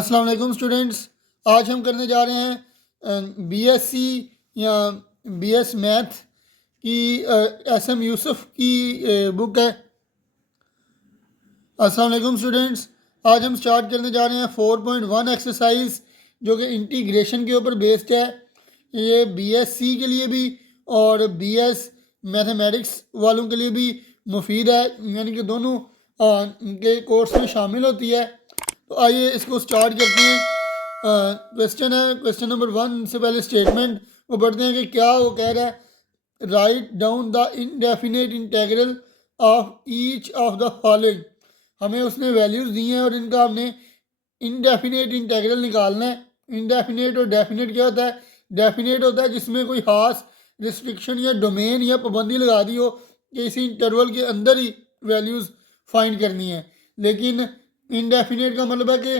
अस्सलाम वालेकुम स्टूडेंट्स। आज हम करने जा रहे हैं बीएससी या बीएस मैथ की एसएम यूसुफ की बुक है। अस्सलाम वालेकुम स्टूडेंट्स। आज हम स्टार्ट करने जा रहे हैं 4.1 एक्सरसाइज जो कि इंटीग्रेशन के ऊपर बेस्ड है। ये बीएससी के लिए भी और बीएस मैथमेटिक्स वालों के लिए भी मुफीद है, यानी कि दोनों के कोर्स में शामिल होती है। तो आइए इसको स्टार्ट करते हैं। क्वेश्चन है, क्वेश्चन नंबर 1 से पहले स्टेटमेंट वो पढ़ते हैं कि क्या वो कह रहा है। Write down the indefinite integral of each of the following. हमें उसने वैल्यूज़ दी हैं और इनका हमने इनडेफिनेट इंटेग्रल निकालना है। इनडेफिनेट और डेफिनेट क्या होता है? डेफिनेट होता है जिसमें कोई खास रिस्ट्रिक्शन या डोमेन या पाबंदी लगा दी हो कि इसी इंटरवल के अंदर ही वैल्यूज़ फाइंड करनी है। लेकिन इनडेफिनेट का मतलब है कि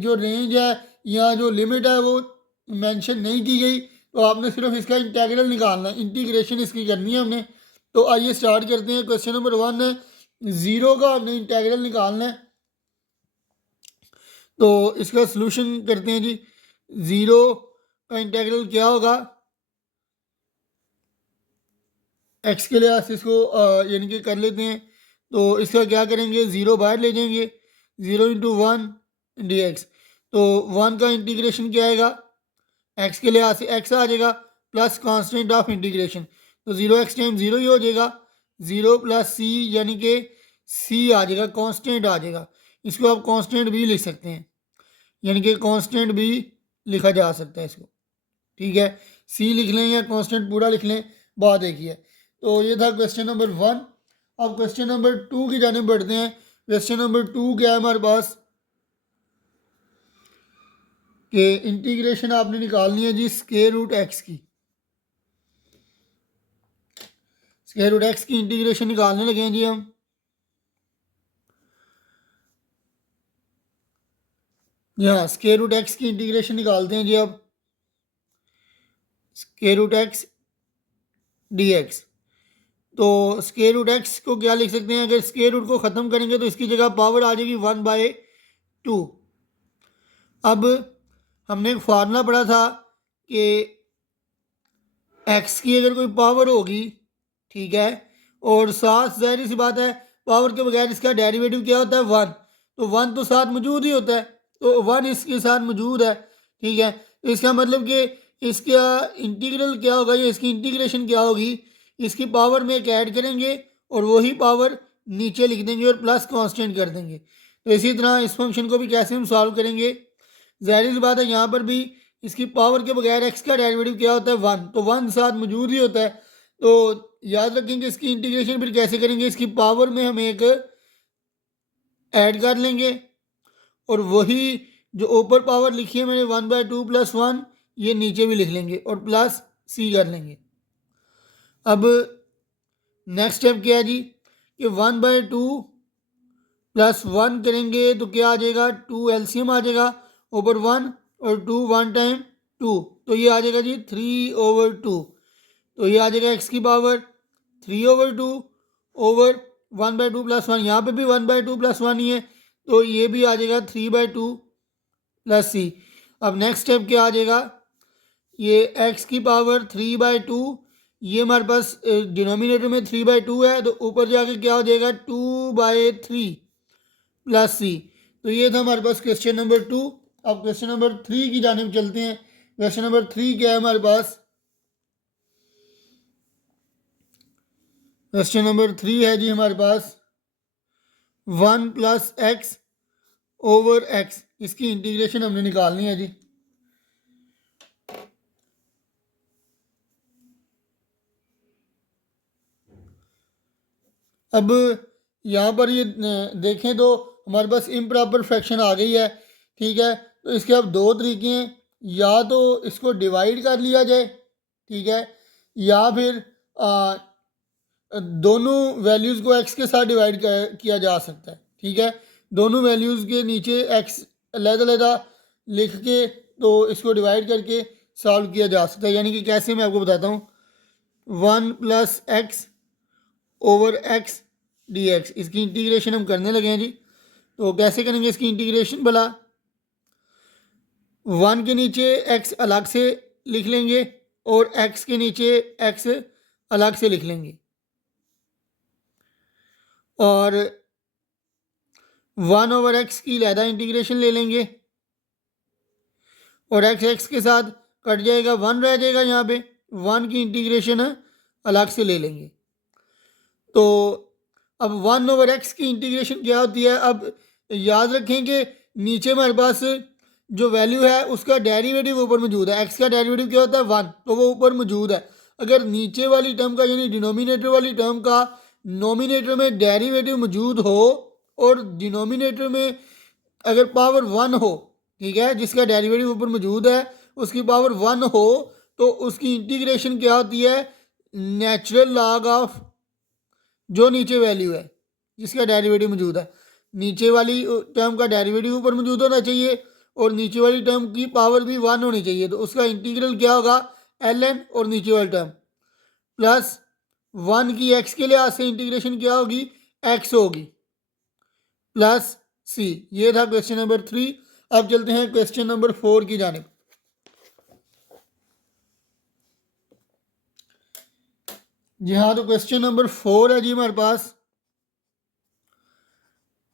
जो रेंज है या जो लिमिट है वो मेंशन नहीं की गई, तो आपने सिर्फ इसका इंटीग्रल निकालना है, इंटीग्रेशन इसकी करनी है हमने। तो आइए स्टार्ट करते हैं। क्वेश्चन नंबर 1 है, ज़ीरो का हमने इंटीग्रल निकालना है। तो इसका सलूशन करते हैं जी। ज़ीरो का इंटीग्रल क्या होगा? एक्स के लिहाज से इसको यानी कि कर लेते हैं। तो इसका क्या करेंगे, ज़ीरो बाहर ले जाएंगे, zero into one d x. तो वन का इंटीग्रेशन क्या आएगा? एक्स के लिहाज से एक्स आ जाएगा प्लस कांस्टेंट ऑफ इंटीग्रेशन। तो ज़ीरो एक्स टाइम ज़ीरो ही हो जाएगा, ज़ीरो प्लस सी यानी कि सी आ जाएगा, कांस्टेंट आ जाएगा। इसको आप कांस्टेंट भी लिख सकते हैं, यानी कि कांस्टेंट भी लिखा जा सकता है इसको। ठीक है, सी लिख लें या कांस्टेंट पूरा लिख लें, बात एक ही है। तो ये था क्वेश्चन नंबर 1। अब क्वेश्चन नंबर 2 की जानिब बढ़ते हैं। क्वेश्चन नंबर 2 क्या है हमारे पास कि इंटीग्रेशन आपने निकालनी है जी स्क्वायर रूट एक्स की। स्क्वायर रूट एक्स की इंटीग्रेशन निकालने लगे हैं जी हम। यहाँ स्क्वायर रूट एक्स की इंटीग्रेशन निकालते हैं जी अब। Square root x d x. तो स्क्वायर रूट एक्स को क्या लिख सकते हैं? अगर स्क्वायर रूट को ख़त्म करेंगे तो इसकी जगह पावर आ जाएगी 1/2। अब हमने एक फार्मूला पढ़ा था कि एक्स की अगर कोई पावर होगी, ठीक है, और साथ जाहिर सी बात है पावर के बगैर इसका डेरिवेटिव क्या होता है? 1। तो 1 तो साथ मौजूद ही होता है, तो 1 इसके साथ मौजूद है। ठीक है, तो इसका मतलब कि इसका इंटीग्रल क्या होगा या इसकी इंटीग्रेशन क्या होगी? इसकी पावर में एक ऐड करेंगे और वही पावर नीचे लिख देंगे और प्लस कांस्टेंट कर देंगे। तो इसी तरह इस फंक्शन को भी कैसे हम सॉल्व करेंगे? जाहिर सी बात है यहाँ पर भी इसकी पावर के बगैर एक्स का डेरिवेटिव क्या होता है? 1। तो 1 साथ मौजूद ही होता है। तो याद रखेंगे इसकी इंटीग्रेशन फिर कैसे करेंगे? इसकी पावर में हम एक ऐड कर लेंगे और वही जो ऊपर पावर लिखी है मैंने 1/2 + 1, ये नीचे भी लिख लेंगे और प्लस सी कर लेंगे। अब नेक्स्ट स्टेप क्या है जी कि 1/2 + 1 करेंगे तो क्या आ जाएगा? 2 एलसीएम आ जाएगा, ऊपर 1 और 2 1 टाइम 2, तो ये आ जाएगा जी 3/2। तो ये आ जाएगा एक्स की पावर 3/2 ओवर 1/2 + 1। यहाँ पे भी 1/2 + 1 ही है, तो ये भी आ जाएगा 3/2 + सी। अब नेक्स्ट स्टेप क्या आ जाएगा? ये एक्स की पावर 3/2, ये हमारे पास डिनोमिनेटर में 3/2 है, तो ऊपर जाके क्या हो जाएगा? 2/3 + सी। तो ये था हमारे पास क्वेश्चन नंबर 2। अब क्वेश्चन नंबर 3 की जानिब चलते हैं। क्वेश्चन नंबर 3 क्या है हमारे पास? क्वेश्चन नंबर 3 है जी हमारे पास 1 + x ओवर x। इसकी इंटीग्रेशन हमने निकालनी है जी। अब यहाँ पर ये देखें तो हमारे पास इम्प्रॉपर फ्रैक्शन आ गई है। ठीक है, तो इसके अब दो तरीके हैं, या तो इसको डिवाइड कर लिया जाए, ठीक है, या फिर दोनों वैल्यूज़ को x के साथ डिवाइड किया जा सकता है। ठीक है, दोनों वैल्यूज़ के नीचे x अलग-अलग लिख के तो इसको डिवाइड करके सॉल्व किया जा सकता है। यानी कि कैसे, मैं आपको बताता हूँ। 1 + x over x D x, इसकी इंटीग्रेशन हम करने लगे हैं जी। तो कैसे करेंगे इसकी इंटीग्रेशन भला? 1 के नीचे x अलग से लिख लेंगे और x के नीचे x अलग से लिख लेंगे और 1/x की लहदा इंटीग्रेशन ले लेंगे और x के साथ कट जाएगा, 1 रह जाएगा यहाँ पे, 1 की इंटीग्रेशन अलग से ले लेंगे। तो अब 1/x की इंटीग्रेशन क्या होती है, अब याद रखें कि नीचे हमारे पास जो वैल्यू है उसका डेरिवेटिव ऊपर मौजूद है। x का डेरिवेटिव क्या होता है 1, तो वो ऊपर मौजूद है। अगर नीचे वाली टर्म का यानी डिनोमिनेटर वाली टर्म का नोमिनेटर में डेरिवेटिव मौजूद हो और डिनोमिनेटर में अगर पावर 1 हो, ठीक है, जिसका डेरिवेटिव ऊपर मौजूद है उसकी पावर 1 हो, तो उसकी इंटीग्रेशन क्या होती है, नेचुरल लॉग ऑफ जो नीचे वैल्यू है जिसका डेरिवेटिव मौजूद है, नीचे वाली टर्म का डेरिवेटिव ऊपर मौजूद होना चाहिए और नीचे वाली टर्म की पावर भी 1 होनी चाहिए। तो उसका इंटीग्रल क्या होगा, ln और नीचे वाली टर्म प्लस 1 की x के लिहाज से इंटीग्रेशन क्या होगी, x होगी प्लस c। ये था क्वेश्चन नंबर 3। अब चलते हैं क्वेश्चन नंबर 4 की जानिब। जी हाँ, तो क्वेश्चन नंबर 4 है जी हमारे पास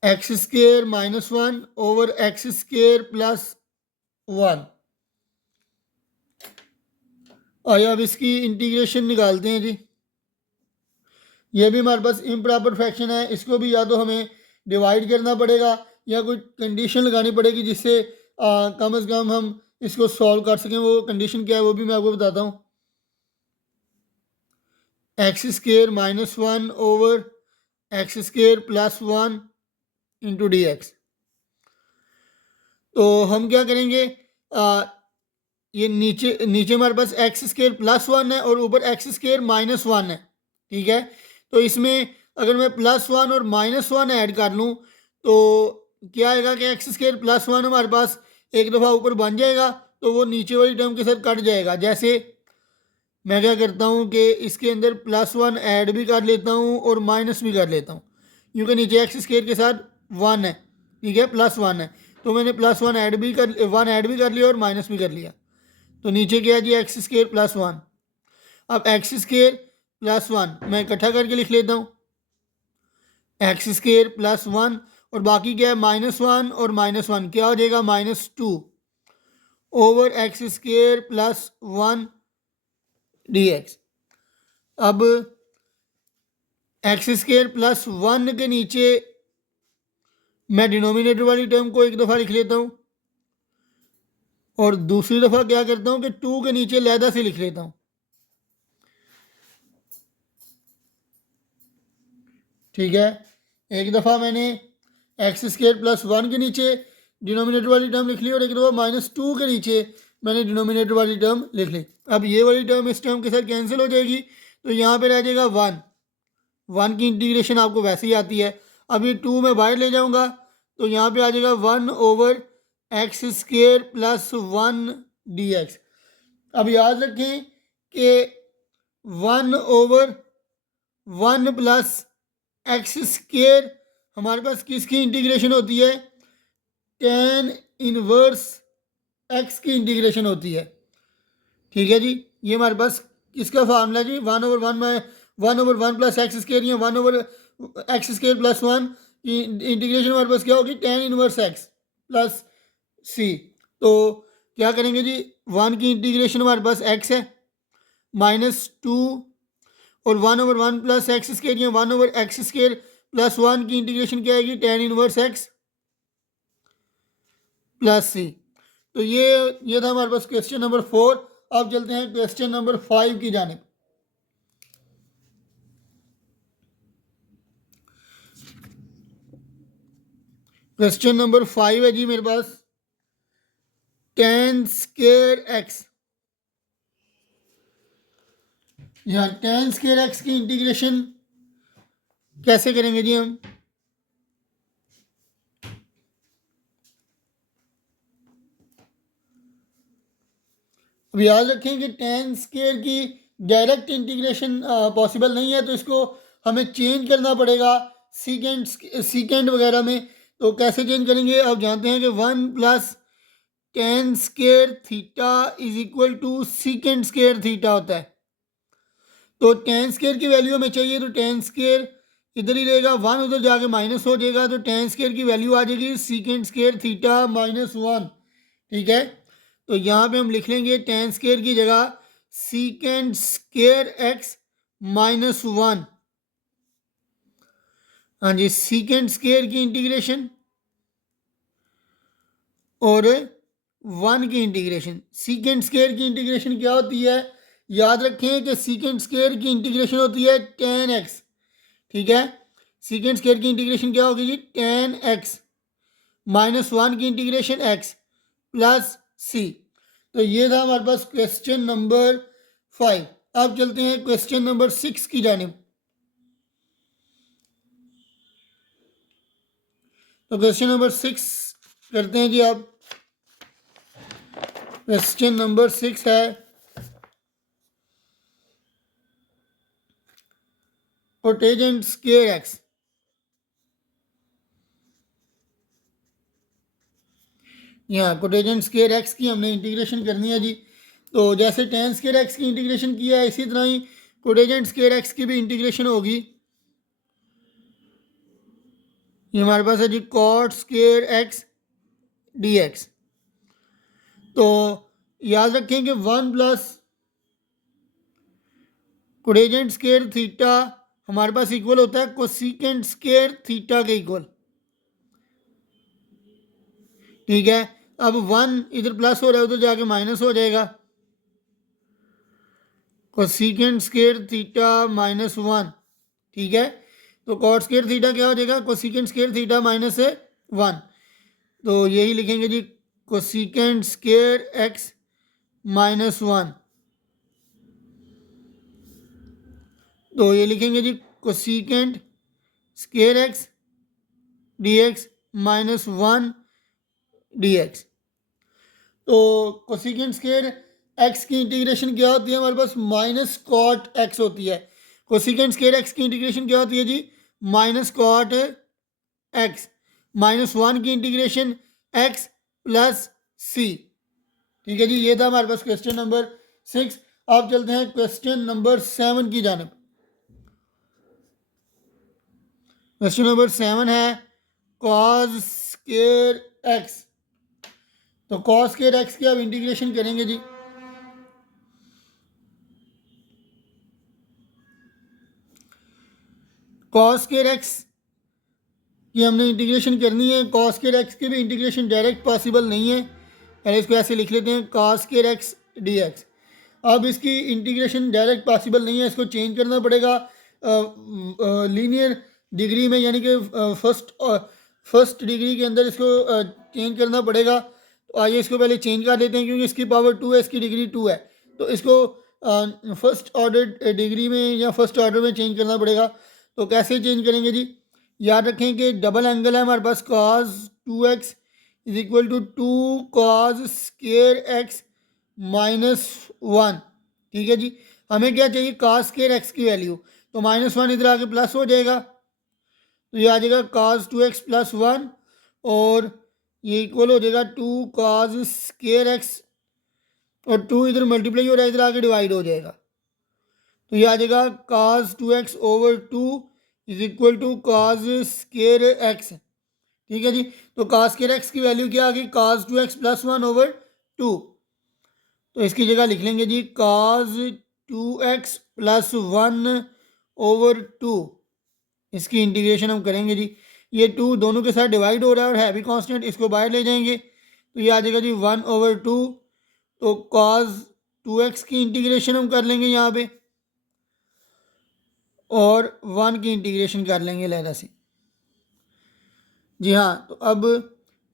x² - 1/x² + 1। आइए अब इसकी इंटीग्रेशन निकालते हैं जी। ये भी हमारे पास इम्प्रॉपर फ्रैक्शन है, इसको भी या तो हमें डिवाइड करना पड़ेगा या कोई कंडीशन लगानी पड़ेगी जिससे कम से कम हम इसको सॉल्व कर सकें। वो कंडीशन क्या है वो भी मैं आपको बताता हूँ। x² - 1/x² + 1 × dx। तो हम क्या करेंगे, ये नीचे हमारे पास x² + 1 है और ऊपर x² - 1 है, ठीक है। तो इसमें अगर मैं +1 और -1 ऐड कर लूँ तो क्या आएगा कि x² + 1 हमारे पास एक दफ़ा ऊपर बन जाएगा तो वो नीचे वाली टर्म के साथ कट जाएगा। जैसे मैं क्या करता हूँ कि इसके अंदर +1 ऐड भी कर लेता हूँ और माइनस भी कर लेता हूँ, क्योंकि नीचे x² के साथ 1 है, ठीक है, +1 है, तो मैंने +1 ऐड भी कर 1 ऐड भी कर लिया और माइनस भी कर लिया। तो नीचे क्या है जी, x² + 1। अब x² + 1 मैं इकट्ठा करके लिख लेता हूँ, x² + 1 और बाकी क्या है -1 और -1 क्या हो जाएगा, -2/x² + 1 dx। अब x² + 1 के नीचे मैं डिनोमिनेटर वाली टर्म को एक दफ़ा लिख लेता हूँ और दूसरी दफ़ा क्या करता हूँ कि 2 के नीचे लहदा से लिख लेता हूँ, ठीक है। एक दफ़ा मैंने x² + 1 के नीचे डिनोमिनेटर वाली टर्म लिख ली और एक दफ़ा -2 के नीचे मैंने डिनोमिनेटर वाली टर्म लिख ली। अब ये वाली टर्म इस टर्म के साथ कैंसिल हो जाएगी तो यहाँ पे रह जाएगा 1 की इंटीग्रेशन आपको वैसे ही आती है। अब ये 2 मैं बाहर ले जाऊँगा तो यहाँ पे आ जाएगा 1/x² + 1 dx। अब याद रखें कि 1/1 + x² हमारे पास किसकी इंटीग्रेशन होती है, tan इनवर्स x की इंटीग्रेशन होती है, ठीक है जी। ये हमारे पास किसका फार्मूला जी, 1/1 + x² या 1/x² + 1 की इंटीग्रेशन हमारे पास क्या होगी, tan इनवर्स x + c। तो क्या करेंगे जी, 1 की इंटीग्रेशन हमारे पास x है -2 और 1/1 + x² या 1/x² + 1 की इंटीग्रेशन क्या आएगी, tan इनवर्स x + c। तो ये था हमारे पास क्वेश्चन नंबर 4। अब चलते हैं क्वेश्चन नंबर 5 की जानिब। क्वेश्चन नंबर 5 है जी मेरे पास tan² x। यहाँ tan² x की इंटीग्रेशन कैसे करेंगे जी हम, अब याद रखें कि tan² की डायरेक्ट इंटीग्रेशन पॉसिबल नहीं है, तो इसको हमें चेंज करना पड़ेगा सीकेंड वगैरह में। तो कैसे चेंज करेंगे, अब जानते हैं कि 1 + tan square theta is equal to secant square theta होता है। तो टेन स्केयर की वैल्यू हमें चाहिए, तो टेन स्केयर इधर ही रहेगा, वन उधर जाके माइनस हो जाएगा, तो टेन स्केयर की वैल्यू आ जाएगी सीकेंड स्केयर थीटा माइनस वन। ठीक है, तो यहाँ पे हम लिख लेंगे टेन स्केयर की जगह सीकेंड स्केयर एक्स माइनस वन। हाँ जी, सीकेंड स्केयर की इंटीग्रेशन और वन की इंटीग्रेशन। सीकेंड स्केयर की इंटीग्रेशन क्या होती है, याद रखें कि सीकेंड स्केयर की इंटीग्रेशन होती है टेन एक्स। ठीक है, सीकेंड स्केयर की इंटीग्रेशन क्या होगी जी, टेन एक्स माइनस वन की इंटीग्रेशन एक्स प्लस सी। तो ये था हमारे पास क्वेश्चन नंबर 5। अब चलते हैं क्वेश्चन नंबर 6 की जानिब। तो क्वेश्चन नंबर 6 करते हैं जी। आप क्वेश्चन नंबर 6 है कोटेजेंट स्केयर एक्स। यहाँ कोटेजेंट स्केयर एक्स की हमने इंटीग्रेशन करनी है जी। तो जैसे टेन स्केयर एक्स की इंटीग्रेशन किया है, इसी तरह ही कोटेजेंट स्केयर एक्स की भी इंटीग्रेशन होगी। ये हमारे पास है जी cot square x d x. तो याद रखें कि one plus cotangent square theta हमारे पास इक्वल होता है कोसिकेंट स्केयर थीटा के इक्वल। ठीक है, अब वन इधर प्लस हो रहा है, उधर जाके माइनस हो जाएगा। Cosecant square theta minus one. ठीक है, तो कॉट स्केयर थीटा क्या हो जाएगा, cosecant square theta minus one. तो यही लिखेंगे जी cosecant square x minus one. तो ये लिखेंगे जी cosecant square x d x minus one d x. तो कोसिकेंट स्केयर एक्स की इंटीग्रेशन क्या होती है, हमारे पास माइनस कॉट एक्स होती है। कोसिकेंट स्केयर एक्स की इंटीग्रेशन क्या होती है जी, minus cot x minus one की इंटीग्रेशन एक्स प्लस सी। ठीक है जी, ये था हमारे पास क्वेश्चन नंबर 6। अब चलते हैं क्वेश्चन नंबर 7 की जानिब। क्वेश्चन नंबर 7 है कॉस स्केयर एक्स। तो कॉस स्केयर एक्स की अब इंटीग्रेशन करेंगे जी। कॉस स्केयर एक्स की हमने इंटीग्रेशन करनी है। कॉस स्केयर एक्स की भी इंटीग्रेशन डायरेक्ट पॉसिबल नहीं है, पहले इसको ऐसे लिख लेते हैं cos square x d x. अब इसकी इंटीग्रेशन डायरेक्ट पॉसिबल नहीं है, इसको चेंज करना पड़ेगा लीनियर डिग्री में, यानी कि फर्स्ट डिग्री के अंदर इसको चेंज करना पड़ेगा। तो आइए इसको पहले चेंज कर देते हैं, क्योंकि इसकी पावर 2 है, इसकी डिग्री 2 है। तो इसको फर्स्ट ऑर्डर डिग्री में या फर्स्ट ऑर्डर में चेंज करना पड़ेगा। तो कैसे चेंज करेंगे जी, याद रखें कि डबल एंगल है हमारे पास cos 2x is equal to 2 cos square x minus one. ठीक है जी, हमें क्या चाहिए, cos स्केयर एक्स की वैल्यू। तो माइनस वन इधर आके प्लस हो जाएगा, तो ये आ जाएगा cos 2x प्लस वन, और ये इक्वल हो जाएगा 2 cos स्केयर एक्स, और 2 इधर मल्टीप्लाई हो रहा है, इधर आके डिवाइड हो जाएगा। तो ये आ जाएगा cos 2x over 2 is equal to cos square x. ठीक है जी, तो cos स्केयर एक्स की वैल्यू क्या आ गई, cos 2x plus one over 2। तो इसकी जगह लिख लेंगे जी cos 2x plus one over 2। इसकी इंटीग्रेशन हम करेंगे जी। ये 2 दोनों के साथ डिवाइड हो रहा है और है भी कांस्टेंट, इसको बाहर ले जाएंगे तो ये आ जाएगा जी 1 ओवर 2। तो cos 2x की इंटीग्रेशन हम कर लेंगे यहाँ पे, और 1 की इंटीग्रेशन कर लेंगे लहरा से। जी हाँ, तो अब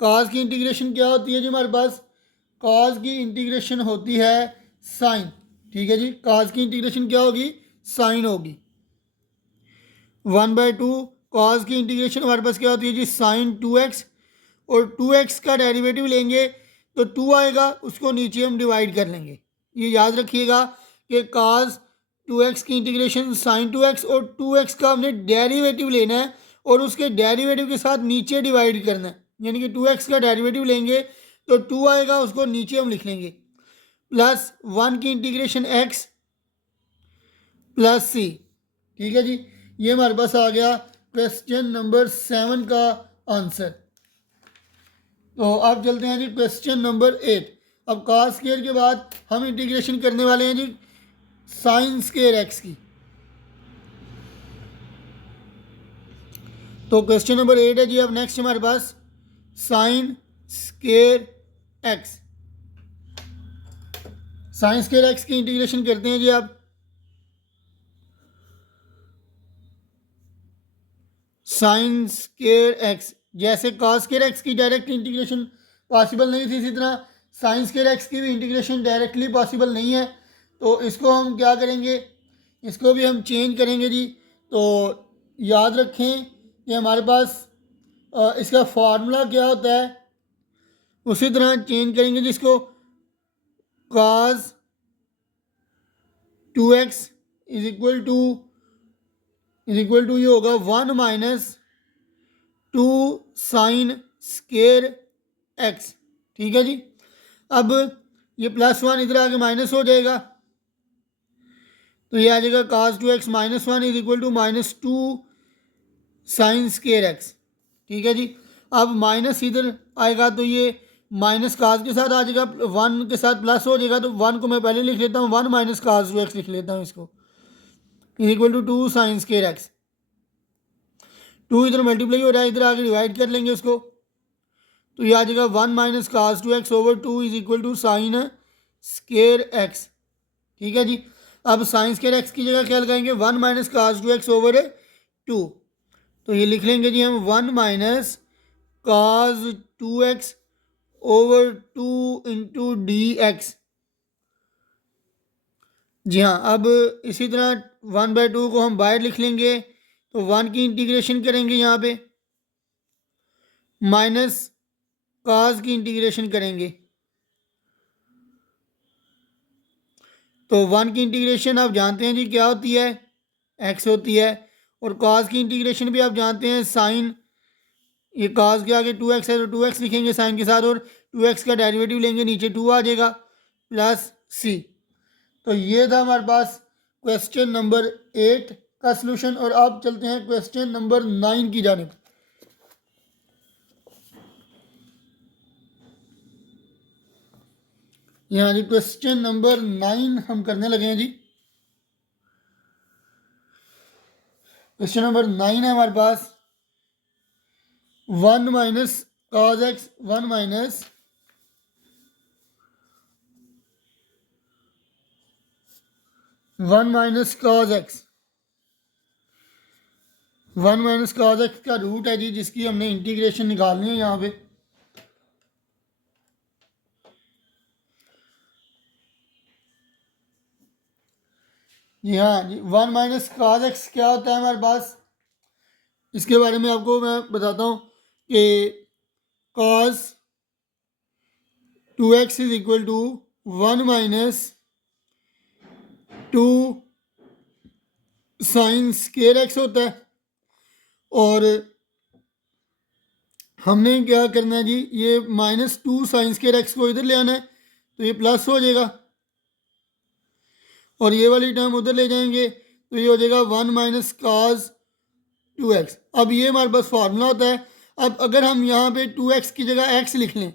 cos की इंटीग्रेशन क्या होती है जी, हमारे पास cos की इंटीग्रेशन होती है साइन। ठीक है जी, cos की इंटीग्रेशन क्या होगी, साइन होगी। 1/2 cos की इंटीग्रेशन हमारे पास क्या होती है जी, साइन 2x, और 2x का डेरिवेटिव लेंगे तो 2 आएगा, उसको नीचे हम डिवाइड कर लेंगे। ये याद रखिएगा कि cos 2x की इंटीग्रेशन साइन 2x, और 2x का हमने डेरिवेटिव लेना है और उसके डेरिवेटिव के साथ नीचे डिवाइड करना है। यानी कि 2x का डेरिवेटिव लेंगे तो 2 आएगा, उसको नीचे हम लिख लेंगे, प्लस 1 की इंटीग्रेशन x प्लस c। ठीक है जी, ये हमारे पास आ गया क्वेश्चन नंबर 7 का आंसर। तो अब चलते हैं जी क्वेश्चन नंबर 8। अब cos स्क्वायर के बाद हम इंटीग्रेशन करने वाले हैं जी साइन स्क्वायर x की। तो क्वेश्चन नंबर 8 है जी। अब नेक्स्ट हमारे पास sine square x। Sine square x की इंटीग्रेशन करते हैं जी। आप साइन स्क्वायर एक्स, जैसे कॉस स्क्वायर एक्स की डायरेक्ट इंटीग्रेशन पॉसिबल नहीं थी, इसी तरह साइन स्क्वायर एक्स की भी इंटीग्रेशन डायरेक्टली पॉसिबल नहीं है। तो इसको हम क्या करेंगे, इसको भी हम चेंज करेंगे जी। तो याद रखें कि हमारे पास इसका फार्मूला क्या होता है, उसी तरह चेंज करेंगे जिसको cos 2x is equal to ये होगा 1 माइनस 2 साइन स्क्वायर एक्स। ठीक है जी। अब ये +1 इधर आके माइनस हो जाएगा, तो ये आ जाएगा cos 2x minus 1 is equal to -2 sine square x. ठीक है जी। अब माइनस इधर आएगा तो ये माइनस काज के साथ आ जाएगा, 1 के साथ प्लस हो जाएगा, तो 1 को मैं पहले लिख लेता हूँ, 1 माइनस cos 2x लिख लेता हूँ इसको, is equal to 2 sine square x. 2 इधर मल्टीप्लाई हो रहा है, इधर आगे डिवाइड कर लेंगे उसको, तो ये आ जाएगा 1 minus cos 2x over 2 is equal to sine square x. ठीक है जी। अब साइन स्क्वायर एक्स की जगह क्या लगाएंगे, 1 माइनस cos 2x ओवर 2, तो ये लिख लेंगे जी हम 1 minus cos 2x over 2 into d x. जी हाँ। अब इसी तरह 1/2 को हम बाहर लिख लेंगे, तो 1 की इंटीग्रेशन करेंगे यहाँ पे, माइनस काज की इंटीग्रेशन करेंगे, तो 1 की इंटीग्रेशन आप जानते हैं जी क्या होती है, x होती है। और काज की इंटीग्रेशन भी आप जानते हैं साइन, ये काज के आगे 2x है तो 2x लिखेंगे साइन के साथ, और 2x का डेरिवेटिव लेंगे, नीचे 2 आ जाएगा प्लस c। तो ये था हमारे पास क्वेश्चन नंबर 8 का सलूशन। और अब चलते हैं क्वेश्चन नंबर 9 की जानिब। यहाँ जी क्वेश्चन नंबर 9 हम करने लगे हैं जी। क्वेश्चन नंबर 9 है हमारे पास 1 minus cos x 1 minus cos x 1 minus cos x का रूट है जी, जिसकी हमने इंटीग्रेशन निकालनी है यहाँ पे। जी हाँ जी, 1 माइनस cos x क्या होता है हमारे पास, इसके बारे में आपको मैं बताता हूँ कि cos 2x is equal to 1 minus 2 sine square x होता है। और हमने क्या करना है जी, ये -2 साइन स्क्वायर एक्स को इधर ले आना है, तो ये प्लस हो जाएगा, और ये वाली टर्म उधर ले जाएंगे तो ये हो जाएगा 1 माइनस cos 2x। अब ये हमारे पास फार्मूला होता है। अब अगर हम यहाँ पे 2x की जगह x लिख लें,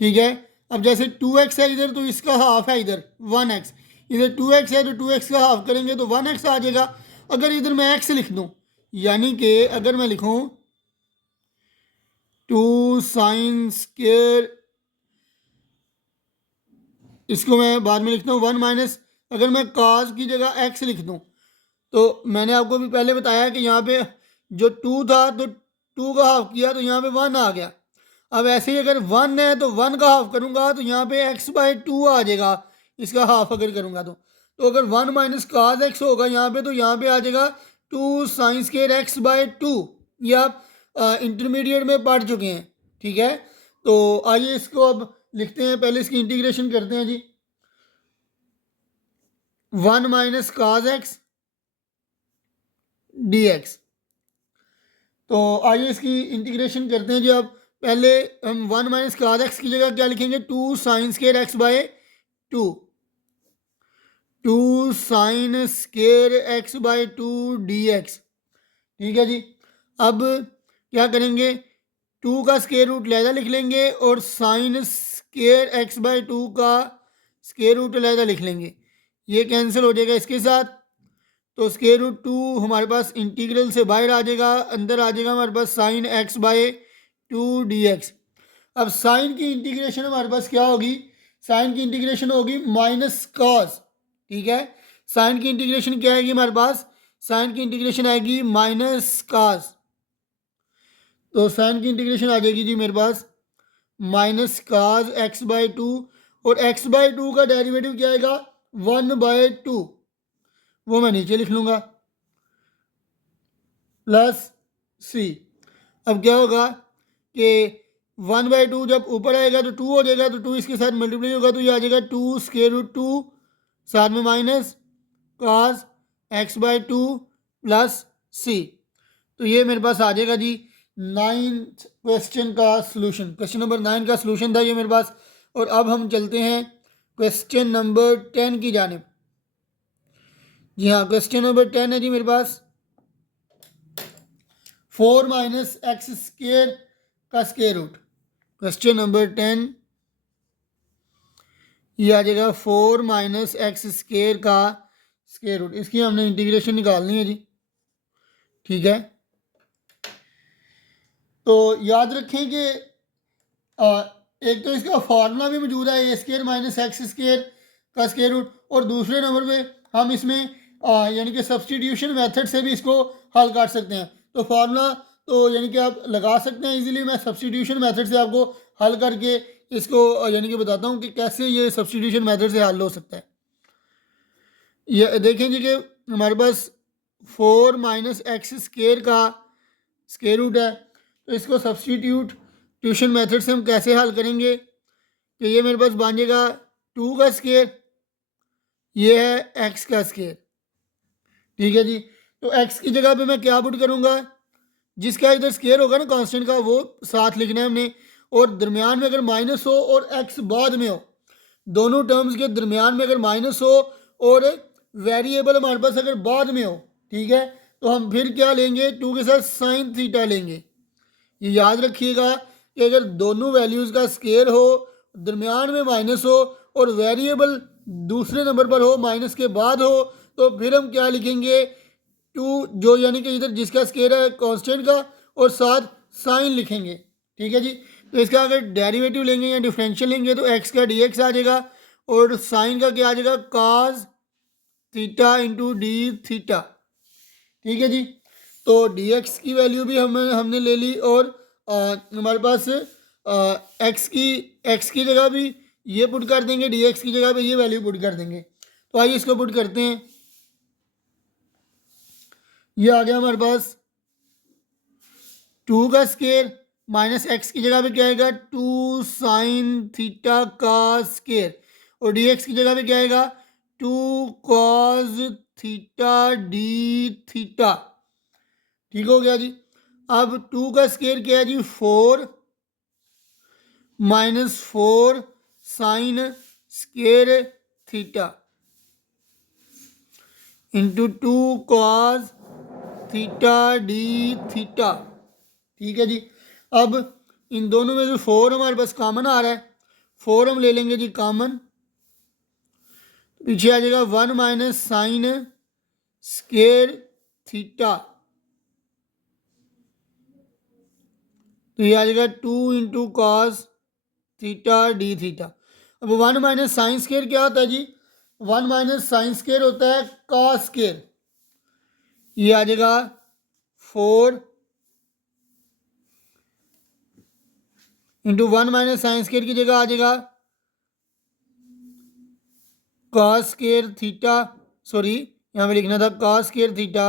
ठीक है। अब जैसे 2x है इधर, तो इसका हाफ है इधर 1x, इधर 2x है तो 2x का हाफ करेंगे तो 1x आ जाएगा। अगर इधर मैं x लिख दूँ, यानी कि अगर मैं लिखूँ 2 साइन स्क्वायर, इसको मैं बाद में लिखता हूँ 1 माइनस, अगर मैं cos की जगह x लिख दूँ, तो मैंने आपको भी पहले बताया कि यहाँ पे जो 2 था तो 2 का हाफ किया तो यहाँ पे 1 आ गया। अब ऐसे ही अगर 1 है तो 1 का हाफ करूँगा तो यहाँ पे x/2 आ जाएगा, इसका हाफ अगर करूँगा तो अगर 1 माइनस cos x होगा यहाँ पे, तो यहाँ पे आ जाएगा 2 साइन स्क्वायर x/2। ये आप इंटरमीडिएट में पढ़ चुके हैं, ठीक है। तो आइए इसको अब लिखते हैं, पहले इसकी इंटीग्रेशन करते हैं जी। 1 माइनस cos x dx। तो आइए इसकी इंटीग्रेशन करते हैं जी। अब पहले हम 1 माइनस काज एक्स की जगह क्या लिखेंगे, 2 sine square x by 2, 2 sine square x by 2 d x. ठीक है जी। अब क्या करेंगे, 2 का स्केयर रूट लहदा लिख लेंगे और साइन स्केयर एक्स बाय 2 का स्केयर रूट लहदा लिख लेंगे। ये कैंसिल हो जाएगा इसके साथ, तो स्केयर रूट 2 हमारे पास इंटीग्रल से बाहर आ जाएगा, अंदर आ जाएगा हमारे पास sine x by 2 d x. अब साइन की इंटीग्रेशन हमारे पास क्या होगी, साइन की इंटीग्रेशन होगी माइनस कॉस। ठीक है, साइन की इंटीग्रेशन क्या आएगी हमारे पास, साइन की इंटीग्रेशन आएगी माइनस कास। तो साइन की इंटीग्रेशन आ जाएगी जी मेरे पास माइनस कास एक्स बाय 2, और एक्स बाय 2 का डेरिवेटिव क्या आएगा, 1/2, वो मैं नीचे लिख लूँगा, प्लस सी। अब क्या होगा कि 1/2 जब ऊपर आएगा तो 2 हो जाएगा, तो 2 इसके साथ मल्टीप्लाई होगा तो ये आ जाएगा 2 स्केयर रूट 2, साथ में minus cos x by 2 plus c. तो ये मेरे पास आ जाएगा जी 9th क्वेश्चन का सलूशन। क्वेश्चन नंबर 9 का सलूशन था ये मेरे पास। और अब हम चलते हैं क्वेश्चन नंबर 10 की जानिब। जी हाँ, क्वेश्चन नंबर 10 है जी मेरे पास 4 माइनस एक्स स्केयर का स्केयर रूट। क्वेश्चन नंबर 10 ये आ जाएगा 4 माइनस एक्स स्केयर का स्केयर रूट। इसकी हमने इंटीग्रेशन निकालनी है जी। ठीक है, तो याद रखें कि एक तो इसका फार्मूला भी मौजूद है ए स्केयर माइनस एक्स स्केयर का स्केयर रूट, और दूसरे नंबर पे हम इसमें यानी कि सब्सटीट्यूशन मेथड से भी इसको हल कर सकते हैं। तो फार्मूला तो यानी कि आप लगा सकते हैं इजीली, मैं सब्सटीट्यूशन मेथड से आपको हल करके इसको यानी कि बताता हूँ कि कैसे ये सब्सटीट्यूशन मेथड से हल हो सकता है। ये देखें जी कि हमारे पास 4 माइनस एक्स स्केयर का स्केयर रूट है, तो इसको सब्सटीट्यूट ट्यूशन मेथड से हम कैसे हल करेंगे कि ये मेरे पास बन जाएगा 2 का स्केयर, ये है एक्स का स्केयर। ठीक है जी, तो एक्स की जगह पे मैं क्या पुट करूँगा, जिसका इधर स्केयर होगा ना कांस्टेंट का, वो साथ लिखना है हमने, और दरमियान में अगर माइनस हो और एक्स बाद में हो, दोनों टर्म्स के दरमियान में अगर माइनस हो और वेरिएबल हमारे पास अगर बाद में हो, ठीक है, तो हम फिर क्या लेंगे, 2 के साथ साइन थीटा लेंगे। ये याद रखिएगा कि अगर दोनों वैल्यूज़ का स्केयर हो, दरमियान में माइनस हो और वेरिएबल दूसरे नंबर पर हो, माइनस के बाद हो, तो फिर हम क्या लिखेंगे, 2 जो यानी कि इधर जिसका स्केयर है कांस्टेंट का, और साथ साइन लिखेंगे। ठीक है जी, तो इसका अगर डेरिवेटिव लेंगे या डिफरेंशियल लेंगे तो एक्स का डी एक्स आ जाएगा, और साइन का क्या आ जाएगा, काज थीटा इंटू डी थीटा। ठीक है जी, तो डी एक्स की वैल्यू भी हमने ले ली, और हमारे पास एक्स की जगह भी ये पुट कर देंगे, डी एक्स की जगह पे ये वैल्यू पुट कर देंगे। तो आइए इसको पुट करते हैं। ये आ गया हमारे पास 2 का स्केयर माइनस एक्स की जगह पे क्या आएगा, 2 साइन थीटा का स्केयर, और डी एक्स की जगह पे क्या आएगा, 2 कॉज थीटा डी थीटा। ठीक हो गया जी। अब 2 का स्केयर क्या है जी, 4 minus 4 sine square theta into 2 cos theta d theta. ठीक है जी, अब इन दोनों में से 4 हमारे पास कॉमन आ रहा है, 4 हम ले लेंगे जी कॉमन, पीछे आ जाएगा 1 माइनस साइन स्केयर थीटा, तो ये आ जाएगा 2 into cos theta d theta. अब 1 माइनस साइन स्केयर क्या होता है जी, 1 माइनस साइन स्केयर होता है कॉस स्केयर। ये आ जाएगा 4 इंटू 1 माइनस साइन स्केयर की जगह आ जाएगा कॉस स्केयर थीटा, सॉरी यहाँ पे लिखना था कॉस स्केयर थीटा,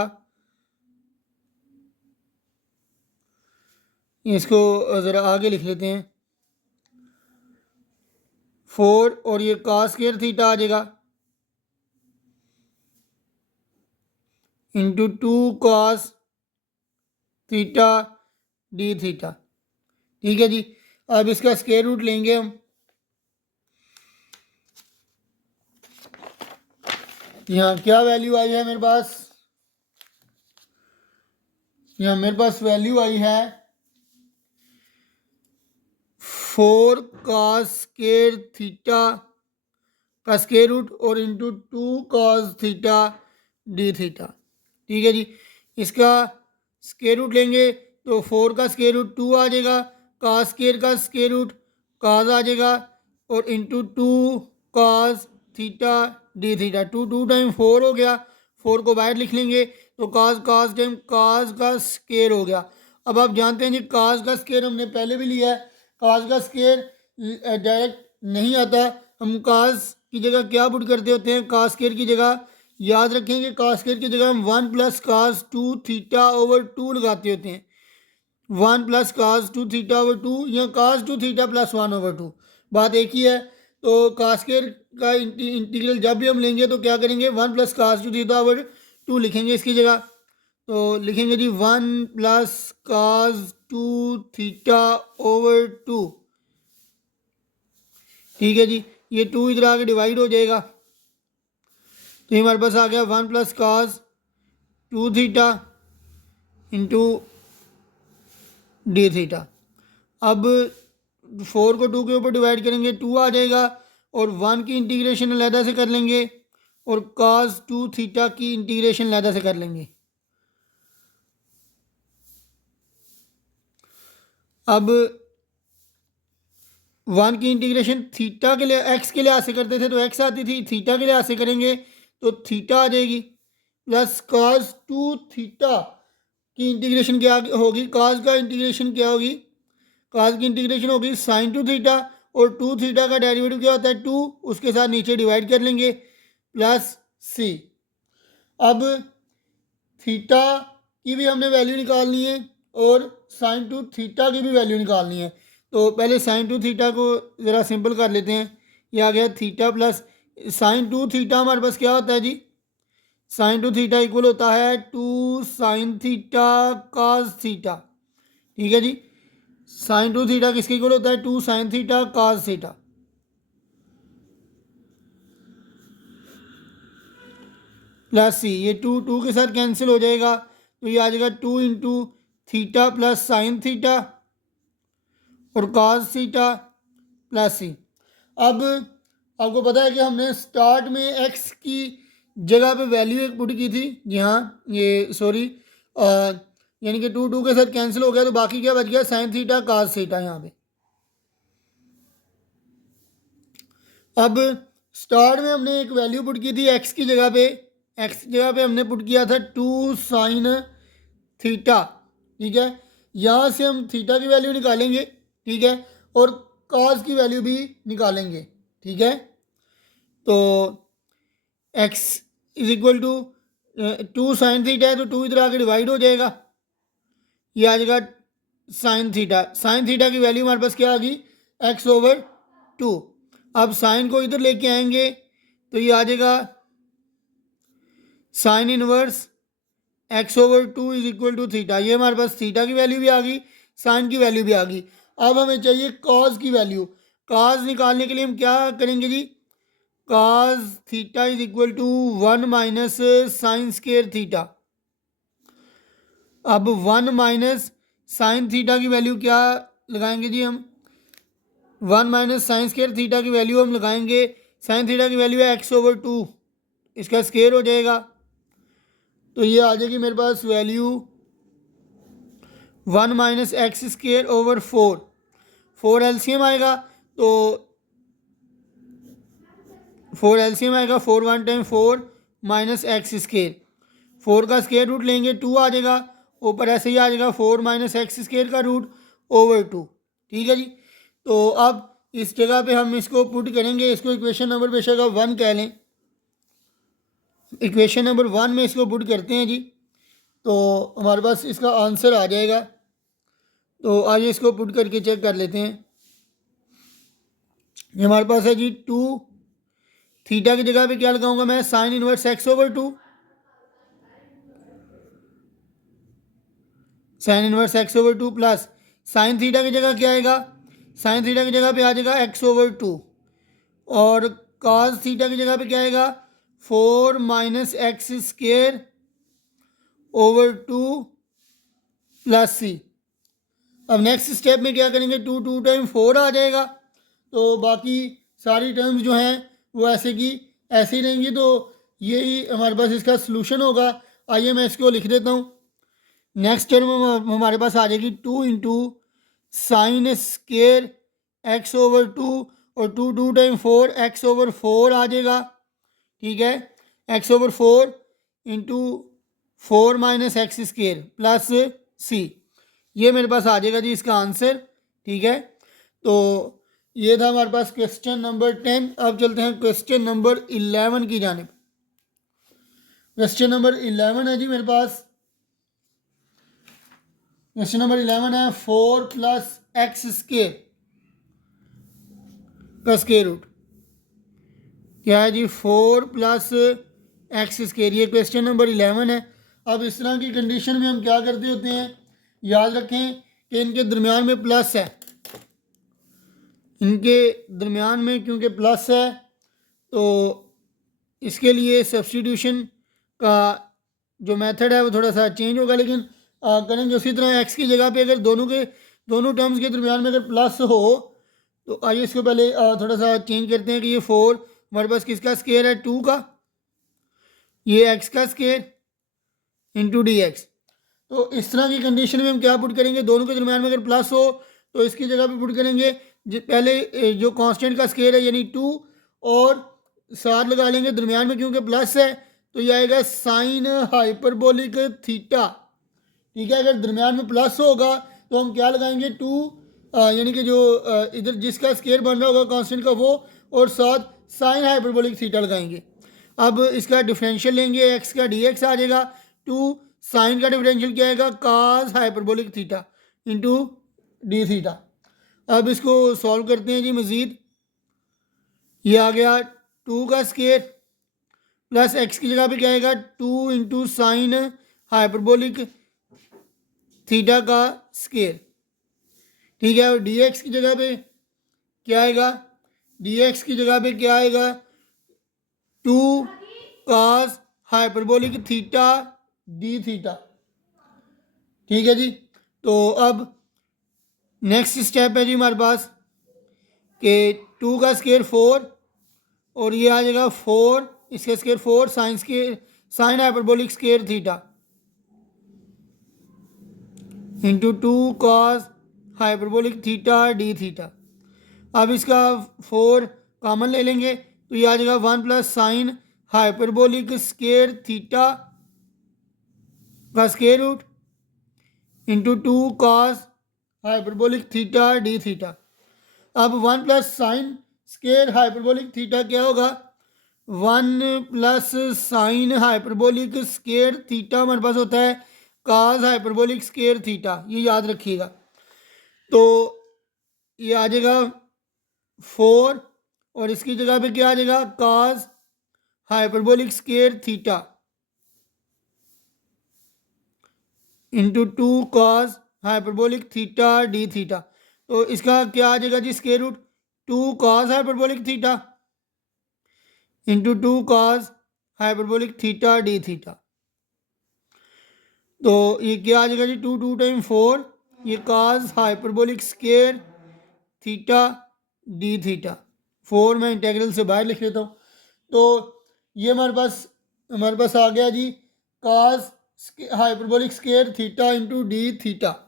इसको ज़रा आगे लिख लेते हैं 4, और ये कॉस स्केयर थीटा आ जाएगा into 2 cos theta d theta. ठीक है जी। अब इसका स्क्वायर रूट लेंगे हम। यहाँ क्या वैल्यू आई है मेरे पास, यहाँ मेरे पास वैल्यू आई है 4 cos स्क्वायर थीटा का स्क्वायर रूट और into 2 cos theta d theta. ठीक है जी। इसका स्क्वायर रूट लेंगे तो 4 का स्क्वायर रूट 2 आ जाएगा, cos स्क्वायर का स्क्वायर रूट cos आ जाएगा और into 2 cos theta d theta. 2 time 4 हो गया, 4 को बाहर लिख लेंगे तो cos टाइम cos का स्क्वायर हो गया। अब आप जानते हैं जी cos का स्क्वायर हमने पहले भी लिया है, cos का स्क्वायर डायरेक्ट नहीं आता, हम cos की जगह क्या पुट करते होते हैं, cos स्क्वायर की जगह याद रखेंगे cos स्क्वायर की जगह हम 1 प्लस cos 2 थीटा ओवर 2 लगाते होते हैं। 1 प्लस cos 2 थीटा ओवर 2 या cos 2 थीटा प्लस 1 ओवर 2, बात एक ही है। तो cos स्क्वायर का इंटीग्रल जब भी हम लेंगे तो क्या करेंगे, 1 प्लस cos 2 थीटा ओवर 2 लिखेंगे इसकी जगह। तो लिखेंगे जी 1 प्लस cos 2 थीटा ओवर 2। ठीक है जी, ये 2 इधर आके डिवाइड हो जाएगा तो ये हमारे पास आ गया 1 plus cos 2 theta into D theta. अब 4 को 2 के ऊपर डिवाइड करेंगे 2 आ जाएगा और 1 की इंटीग्रेशन अलहदा से कर लेंगे और cos 2 थीटा की इंटीग्रेशन अलहदा से कर लेंगे। अब 1 की इंटीग्रेशन थीटा के लिए एक्स के लिहाज से करते थे तो एक्स आती थी, थीटा के लिहाज से करेंगे तो थीटा आ जाएगी प्लस cos 2 थीटा की इंटीग्रेशन क्या होगी, cos का इंटीग्रेशन क्या होगी, cos की इंटीग्रेशन होगी sin 2 थीटा और 2 थीटा का डेरिवेटिव क्या होता है 2, उसके साथ नीचे डिवाइड कर लेंगे प्लस सी। अब थीटा की भी हमने वैल्यू निकालनी है और sin 2 थीटा की भी वैल्यू निकालनी है। तो पहले sin 2 थीटा को ज़रा सिंपल कर लेते हैं। ये आ गया थीटा प्लस sin 2 थीटा हमारे पास क्या होता है जी, sin 2 थीटा इक्वल होता है 2 sin थीटा cos थीटा। ठीक है जी, sin 2 थीटा किसके इक्वल होता है 2 sin theta cos theta plus c. ये 2 के साथ कैंसिल हो जाएगा तो ये आ जाएगा 2 into theta plus sine theta और cos थीटा प्लस सी। अब आपको पता है कि हमने स्टार्ट में x की जगह पे वैल्यू एक पुट की थी जी, हाँ ये सॉरी, यानी कि 2 के साथ कैंसिल हो गया तो बाकी क्या बच गया साइन थीटा cos थीटा यहाँ पे। अब स्टार्ट में हमने एक वैल्यू पुट की थी x की जगह पे, x की जगह पे हमने पुट किया था 2 साइन थीटा। ठीक है, यहाँ से हम थीटा की वैल्यू निकालेंगे, ठीक है, और cos की वैल्यू भी निकालेंगे। ठीक है, तो x is equal to 2 sine theta है तो 2 इधर आके डिवाइड हो जाएगा, ये आ जाएगा साइन थीटा। साइन थीटा की वैल्यू हमारे पास क्या आ गई x ओवर 2। अब साइन को इधर लेके आएंगे तो ये आ जाएगा sine inverse x over 2 is equal to theta. ये हमारे पास थीटा की वैल्यू भी आ गई, साइन की वैल्यू भी आ गई। अब हमें चाहिए कॉस की वैल्यू। कॉस निकालने के लिए हम क्या करेंगे जी, cos theta is equal to 1 minus sine square theta. अब 1 माइनस साइन थीटा की वैल्यू क्या लगाएंगे जी, हम 1 माइनस साइन स्क्वायर थीटा की वैल्यू हम लगाएंगे, साइन थीटा की वैल्यू है x ओवर 2, इसका स्क्वायर हो जाएगा तो ये आ जाएगी मेरे पास value 1 minus x square over 4 LCM आएगा तो 4 एलसीएम आएगा, 4 1 टाइम 4 माइनस एक्स स्क्वेयर, 4 का स्क्वेयर रूट लेंगे 2 आ जाएगा, ऊपर ऐसे ही आ जाएगा 4 माइनस एक्स स्क्वेयर का रूट ओवर 2। ठीक है जी, तो अब इस जगह पे हम इसको पुट करेंगे, इसको इक्वेशन नंबर बेशक आप 1 कह लें, इक्वेशन नंबर 1 में इसको पुट करते हैं जी तो हमारे पास इसका आंसर आ जाएगा। तो आइए इसको पुट करके चेक कर लेते हैं। ये हमारे पास है जी 2, थीटा की जगह पे क्या लगाऊंगा मैं, sign inverse x over 2, sign inverse x over 2 plus sign theta की जगह क्या आएगा, साइन थीटा की जगह पे आ जाएगा x/2 और cos थीटा की जगह पे क्या आएगा 4 - x²/2 + c। अब नेक्स्ट स्टेप में क्या करेंगे, 2 2 टाइम 4 आ जाएगा, तो बाकी सारी टर्म्स जो हैं वो ऐसे की ऐसे ही रहेंगी। तो यही हमारे पास इसका सलूशन होगा। आइए मैं इसको लिख देता हूँ। नेक्स्ट टर्म हमारे पास आ जाएगी 2 × sin² x/2 और 2 2 टाइम 4 x/4 आ जाएगा। ठीक है, x/4 × 4 - x² + c। ये मेरे पास आ जाएगा जी इसका आंसर। ठीक है, तो ये था हमारे पास क्वेश्चन नंबर 10। अब चलते हैं क्वेश्चन नंबर 11 की जानिब। क्वेश्चन नंबर 11 है जी मेरे पास, क्वेश्चन नंबर 11 है 4 + x² का स्क्वायर रूट। क्या है जी 4 + x²। ये क्वेश्चन नंबर 11 है। अब इस तरह की कंडीशन में हम क्या करते होते हैं, याद रखें कि इनके दरमियान में प्लस है, इनके दरमियान में क्योंकि प्लस है तो इसके लिए सब्स्टिट्यूशन का जो मेथड है वो थोड़ा सा चेंज होगा, लेकिन करेंगे उसी तरह। एक्स की जगह पे अगर दोनों टर्म्स के दरमियान में अगर प्लस हो तो आइए इसको पहले थोड़ा सा चेंज करते हैं कि ये 4 हमारे पास किसका स्क्वायर है 2 का, ये x का स्क्वायर × dx। तो इस तरह की कंडीशन में हम क्या पुट करेंगे, दोनों के दरमियान में अगर प्लस हो तो इसकी जगह पे पुट करेंगे पहले जो कांस्टेंट का स्क्वायर है यानी 2 और साथ लगा लेंगे दरमियान में क्योंकि प्लस है तो ये आएगा साइन हाइपरबोलिक थीटा। ठीक है, अगर दरमियान में प्लस होगा तो हम क्या लगाएंगे 2 यानी कि जो इधर जिसका स्क्वायर बन रहा होगा कांस्टेंट का वो, और साथ साइन हाइपरबोलिक थीटा लगाएंगे। अब इसका डिफरेंशियल लेंगे, एक्स का dx आ जाएगा, 2 साइन का डिफरेंशियल क्या आएगा cos hyperbolic theta × d theta. अब इसको सॉल्व करते हैं जी मज़ीद। ये आ गया 2 का स्क्वायर प्लस x की जगह पे क्या आएगा 2 × साइन हाइपरबोलिक थीटा का स्क्वायर। ठीक है, और dx की जगह पे क्या आएगा, dx की जगह पे क्या आएगा 2 cos hyperbolic theta d theta. ठीक है जी, तो अब नेक्स्ट स्टेप है जी हमारे पास कि 2 का स्क्वायर 4 और ये आ जाएगा 4 इसका square 4 sign hyperbolic square theta × 2 cos hyperbolic theta d theta. अब इसका 4 कॉमन ले लेंगे तो ये आ जाएगा 1 + साइन हाइपरबोलिक स्क्वायर थीटा का square root × 2 cos hyperbolic theta d theta. अब 1 + साइन स्क्वायर हाइपरबोलिक थीटा क्या होगा, 1 + साइन हाइपरबोलिक स्क्वायर थीटा हमारे पास होता है cos हाइपरबोलिक स्क्वायर थीटा, ये याद रखिएगा। तो ये आ जाएगा 4 और इसकी जगह पे क्या आ जाएगा cos hyperbolic square theta × 2 cos hyperbolic theta d theta. तो इसका क्या आ जाएगा जी square root 2 cos hyperbolic theta × 2 cos hyperbolic theta d theta. तो ये क्या आ जाएगा जी 2 2 टाइम 4 ये cos hyperbolic square theta d theta. 4 मैं इंटेग्रल से बाहर लिख लेता हूँ। तो ये हमारे पास आ गया जी cos hyperbolic square theta × d theta.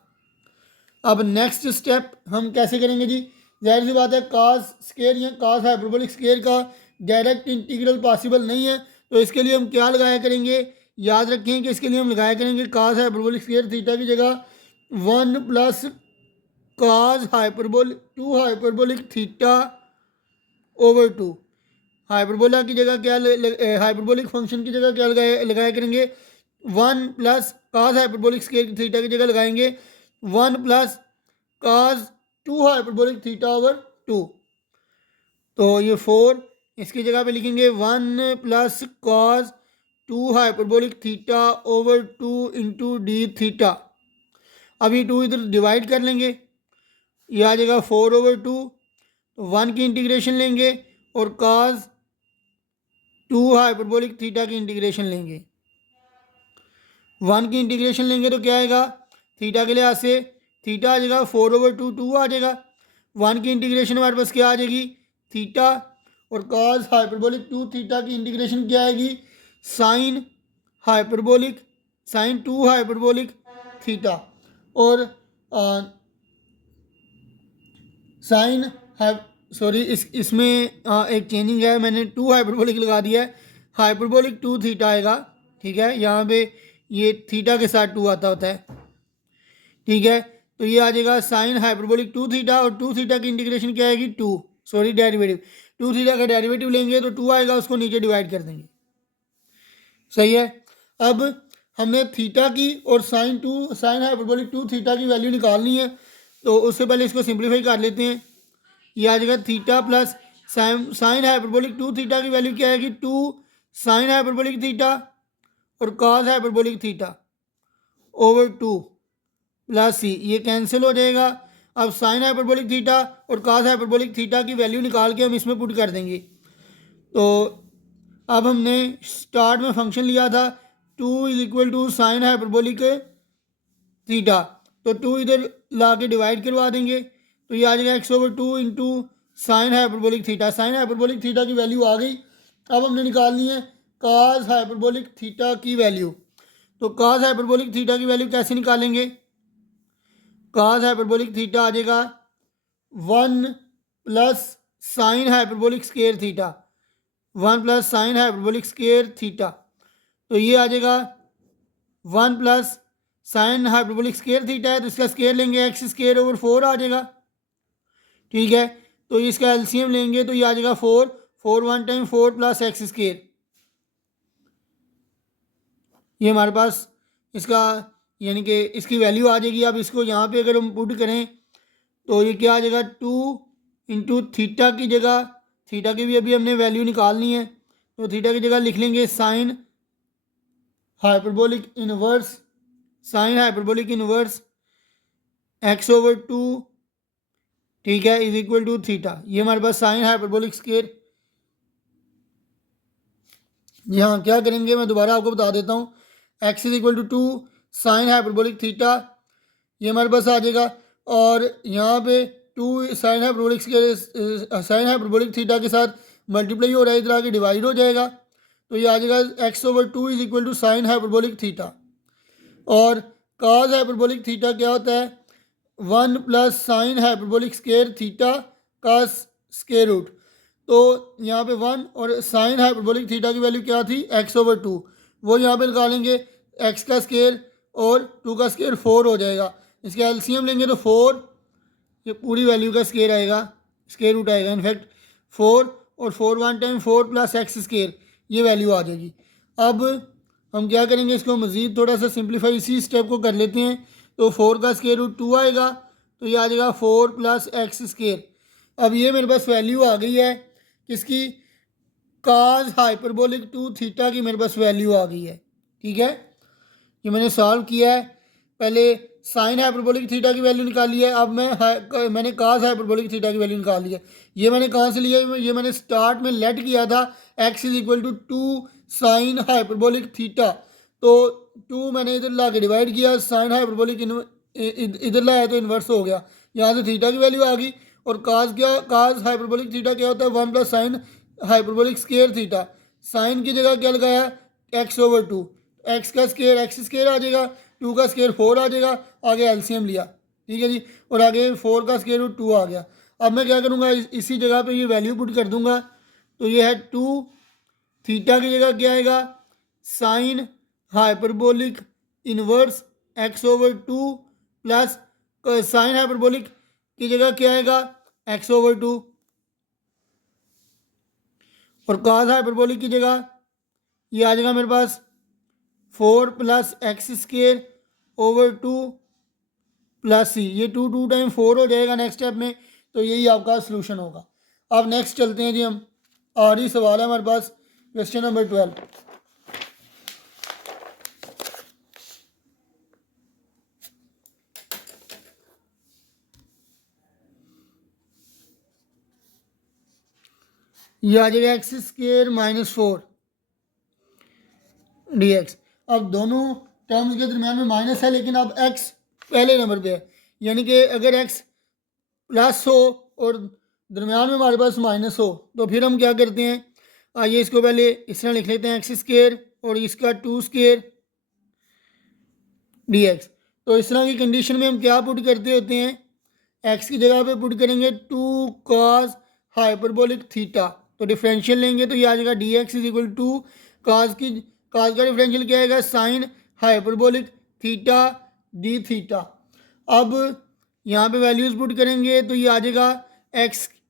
अब नेक्स्ट स्टेप हम कैसे करेंगे जी, जाहिर सी बात है cos स्क्वायर या cos हाइपरबोलिक स्क्वायर का डायरेक्ट इंटीग्रल पॉसिबल नहीं है, तो इसके लिए हम क्या लगाया करेंगे, याद रखें कि इसके लिए हम लगाया करेंगे cos हाइपरबोलिक स्क्वायर थीटा की जगह 1 + cos hyperbolic 2 hyperbolic theta / 2। Hyperbola की जगह क्या हाइपरबोलिक फंक्शन की जगह क्या लगाया करेंगे 1 + cos हाइपरबोलिक स्क्वायर थीटा की जगह लगाएंगे 1 + cos 2 हाइपरबोलिक थीटा / 2। तो ये 4 इसकी जगह पे लिखेंगे 1 + cos 2 hyperbolic theta / 2 × d theta. अब ये 2 इधर डिवाइड कर लेंगे ये आ जाएगा 4/2, तो 1 की इंटीग्रेशन लेंगे और cos 2 हाइपरबोलिक थीटा की इंटीग्रेशन लेंगे। 1 की इंटीग्रेशन लेंगे तो क्या आएगा, थीटा के लिहाज से थीटा आ जाएगा 4/2, 2 आ जाएगा। 1 की इंटीग्रेशन हमारे पास क्या आ जाएगी, थीटा, और cos हाइपरबोलिक 2 थीटा की इंटीग्रेशन क्या आएगी, sine hyperbolic sine 2 hyperbolic theta, और साइन सॉरी इसमें एक चेंजिंग है, मैंने 2 हाइपरबोलिक लगा दिया है, हाइपरबोलिक 2 थीटा आएगा। ठीक है, यहाँ पे ये थीटा के साथ 2 आता होता है। ठीक है, तो ये आ जाएगा साइन हाइपरबोलिक 2 थीटा, और 2 थीटा की इंटीग्रेशन क्या आएगी, 2 सॉरी डेरिवेटिव, 2 थीटा का डेरिवेटिव लेंगे तो 2 आएगा, उसको नीचे डिवाइड कर देंगे। सही है। अब हमने थीटा की और साइन हाइपरबोलिक 2 थीटा की वैल्यू निकालनी है, तो उससे पहले इसको सिंप्लीफाई कर लेते हैं। ये आ जाएगा theta plus sine hyperbolic 2 theta की वैल्यू क्या आएगी, 2 साइन हाइपरबोलिक थीटा और cos hyperbolic theta over 2 plus c, ये कैंसिल हो जाएगा। अब साइन हाइपरबोलिक थीटा और कॉस हाइपरबोलिक थीटा की वैल्यू निकाल के हम इसमें पुट कर देंगे। तो अब हमने स्टार्ट में फंक्शन लिया था 2 is equal to sine hyperbolic theta, तो 2 इधर ला के डिवाइड करवा देंगे, तो ये आ जाएगा x/2 into sine hyperbolic theta. Sign hyperbolic theta की वैल्यू आ गई। अब हमने निकालनी है काज हाइपरबोलिक थीटा की वैल्यू। तो काज हाइपरबोलिक थीटा की वैल्यू कैसे निकालेंगे, काज हाइपरबोलिक थीटा आ जाएगा 1 plus sine hyperbolic square theta, 1 plus sine hyperbolic square theta, तो ये आ जाएगा 1 plus sine hyperbolic square theta है, तो इसका स्केयर लेंगे एक्स स्केयर ओवर 4 आ जाएगा। ठीक है, तो इसका एलसीएम लेंगे तो ये आ जाएगा 4, 4 1 टाइम 4 प्लस एक्स स्केयर, ये हमारे पास इसका यानी कि इसकी वैल्यू आ जाएगी। अब इसको यहाँ पे अगर हम पुट करें तो ये क्या आ जाएगा, 2 इंटू थीटा की जगह, थीटा की भी अभी हमने वैल्यू निकालनी है, तो थीटा की जगह लिख लेंगे sine hyperbolic inverse, sine hyperbolic inverse x/2, ठीक है, इज इक्वल टू थीटा। ये हमारे पास साइन हाइपरबोलिक स्केयर। यहाँ क्या करेंगे मैं दोबारा आपको बता देता हूँ, x is equal to 2 sine hyperbolic theta, ये हमारे पास आ जाएगा, और यहाँ पे 2 sine hyperbolic square, sine hyperbolic theta के साथ मल्टीप्लाई हो रहा है, इधर आके डिवाइड हो जाएगा, तो ये आ जाएगा x/2 is equal to sine hyperbolic theta. और काज हाइपरबोलिक थीटा क्या होता है, 1 plus sine hyperbolic square theta का स्केयर रूट, तो यहाँ पे 1 और साइन हाइपरबोलिक थीटा की वैल्यू क्या थी, x/2, वो यहाँ पे निकालेंगे, x का स्केयर और 2 का स्केयर 4 हो जाएगा, इसका एलसीएम लेंगे तो 4, ये पूरी वैल्यू का स्केयर आएगा, स्केयर रूट आएगा इनफैक्ट 4, और 4 1 टाइम 4 प्लस एक्स स्केयर, ये वैल्यू आ जाएगी। अब हम क्या करेंगे, इसको मज़ीद थोड़ा सा सिंप्लीफाई इसी स्टेप को कर लेते हैं, तो 4 का स्केयर रूट 2 आएगा, तो ये आ जाएगा 4 प्लस एक्स स्केयर। अब ये मेरे पास वैल्यू आ गई है किसकी, काज हाइपरबोलिक 2 थीटा की मेरे पास वैल्यू आ गई है। ठीक है, ये मैंने सॉल्व किया है, पहले साइन हाइपरबोलिक थीटा की वैल्यू निकाली है, अब मैंने काज हाइपरबोलिक थीटा की वैल्यू निकाली है। ये मैंने कहाँ से लिया, ये मैंने स्टार्ट में लेट किया था x is equal to 2 sine hyperbolic theta, तो 2 मैंने इधर ला के डिवाइड किया, साइन हाइपरबोलिक इधर लाया तो इन्वर्स हो गया, यहाँ से थीटा की वैल्यू आ गई। और काज क्या, काज हाइपरबोलिक थीटा क्या होता है, 1 plus sine hyperbolic square theta, sine की जगह क्या लगाया, x/2, एक्स का स्केयर एक्स स्केयर आ जाएगा, 2 का स्केयर 4 आ जाएगा, आगे एलसीएम लिया, ठीक है जी, और आगे 4 का स्केयर रूट 2 आ गया। अब मैं क्या करूँगा, इसी जगह पे ये वैल्यू पुट कर दूंगा, तो ये है 2, थीटा की जगह क्या आएगा, sine hyperbolic inverse x/2 plus sine hyperbolic की जगह क्या आएगा, x/2, और कॉस हाइपरबोलिक की जगह ये आ जाएगा मेरे पास 4 plus x square over 2 plus c, ये 2 टाइम 4 हो जाएगा नेक्स्ट स्टेप में, तो यही आपका सोल्यूशन होगा। अब नेक्स्ट चलते हैं जी, हम आखिरी सवाल है हमारे पास, क्वेश्चन नंबर 12। ये आ जाएगा x square minus 4 D x. अब दोनों टर्म्स के दरमियान में माइनस है, लेकिन अब एक्स पहले नंबर पे है, यानी कि अगर एक्स प्लस हो और दरमियान में हमारे पास माइनस हो तो फिर हम क्या करते हैं, आइए इसको पहले इस तरह लिख लेते हैं, एक्स स्क्र और इसका 2 स्क्र डी एक्स। तो इस तरह की कंडीशन में हम क्या पुट करते होते हैं, एक्स की जगह पे पुट करेंगे 2 cos हाइपरबोलिक थीटा, तो डिफरेंशियल लेंगे तो ये आ जाएगा d x is equal to cos का डिफरेंशियल क्या आएगा, sine hyperbolic theta d theta. अब यहाँ पे वैल्यूज पुट करेंगे तो ये आ जाएगा